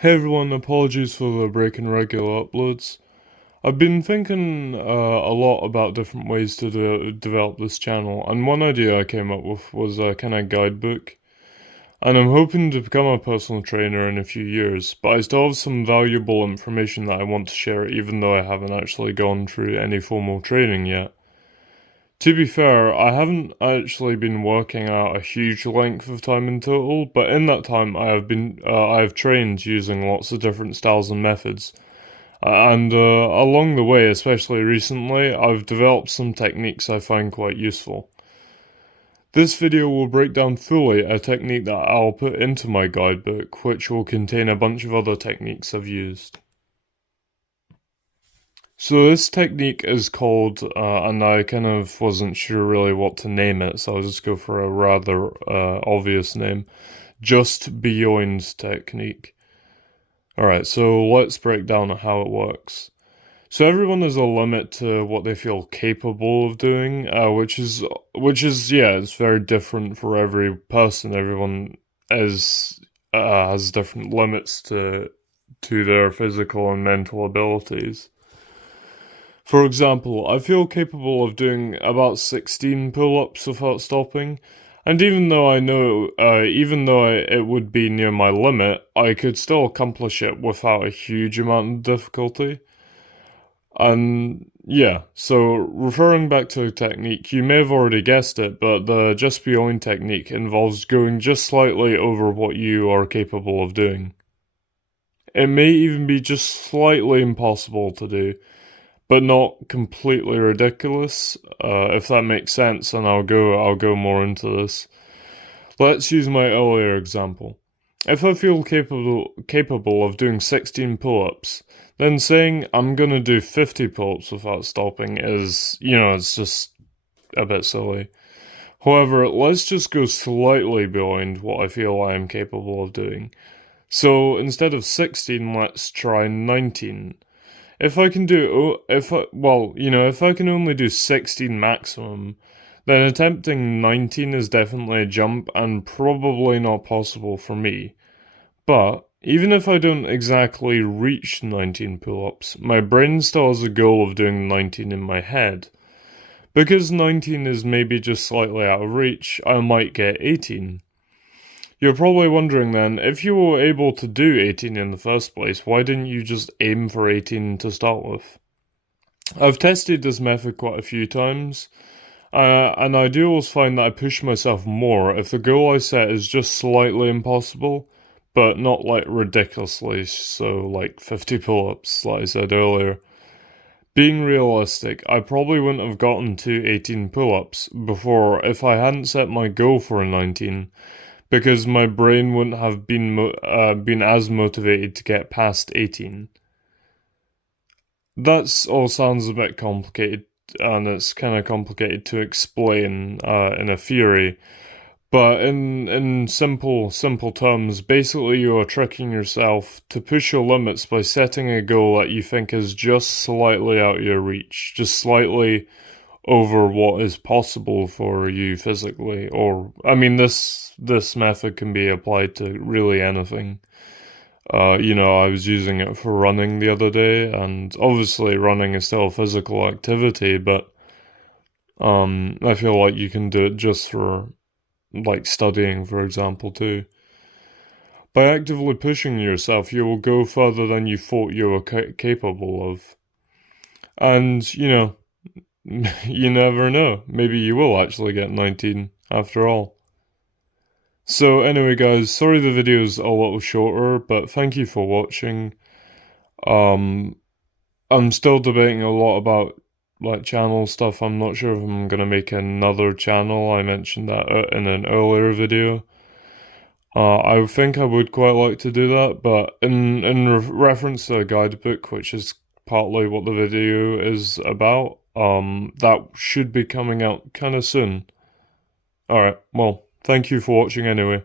Hey everyone, apologies for the break in regular uploads. I've been thinking a lot about different ways to develop this channel, and one idea I came up with was a kind of guidebook. And I'm hoping to become a personal trainer in a few years, but I still have some valuable information that I want to share even though I haven't actually gone through any formal training yet. To be fair, I haven't actually been working out a huge length of time in total, but in that time I have trained using lots of different styles and methods. And along the way, especially recently, I've developed some techniques I find quite useful. This video will break down fully a technique that I'll put into my guidebook, which will contain a bunch of other techniques I've used. So this technique is called, and I kind of wasn't sure really what to name it, so I'll just go for a rather obvious name. Just Beyond technique. Alright, so let's break down how it works. So everyone has a limit to what they feel capable of doing, which is yeah, it's very different for every person. Everyone has different limits to their physical and mental abilities. For example, I feel capable of doing about 16 pull-ups without stopping, and even though it would be near my limit, I could still accomplish it without a huge amount of difficulty. And yeah, so referring back to the technique, you may have already guessed it, but the Just Beyond technique involves going just slightly over what you are capable of doing. It may even be just slightly impossible to do, but not completely ridiculous. If that makes sense, and I'll go more into this. Let's use my earlier example. If I feel capable of doing 16 pull-ups, then saying I'm gonna do 50 pull-ups without stopping is, it's just a bit silly. However, let's just go slightly beyond what I feel I am capable of doing. So instead of 16, let's try 19. If I can only do 16 maximum, then attempting 19 is definitely a jump and probably not possible for me. But even if I don't exactly reach 19 pull-ups, my brain still has a goal of doing 19 in my head. Because 19 is maybe just slightly out of reach, I might get 18. You're probably wondering then, if you were able to do 18 in the first place, why didn't you just aim for 18 to start with? I've tested this method quite a few times, and I do always find that I push myself more if the goal I set is just slightly impossible, but not like ridiculously so, like 50 pull-ups, like I said earlier. Being realistic, I probably wouldn't have gotten to 18 pull-ups before if I hadn't set my goal for a 19, because my brain wouldn't have been as motivated to get past 18. That all sounds a bit complicated, and it's kind of complicated to explain in a theory. But in simple terms, basically you are tricking yourself to push your limits by setting a goal that you think is just slightly out of your reach, just slightly over what is possible for you physically. Or, I mean, this method can be applied to really anything. I was using it for running the other day, and obviously running is still a physical activity, but I feel like you can do it just for, like, studying, for example, too. By actively pushing yourself, you will go further than you thought you were capable of. And, you never know. Maybe you will actually get 19 after all. So anyway guys, sorry the video's a little shorter, but thank you for watching. I'm still debating a lot about like channel stuff. I'm not sure if I'm gonna make another channel. I mentioned that in an earlier video. I think I would quite like to do that, but in reference to a guidebook, which is partly what the video is about, that should be coming out kind of soon. Alright, well, thank you for watching anyway.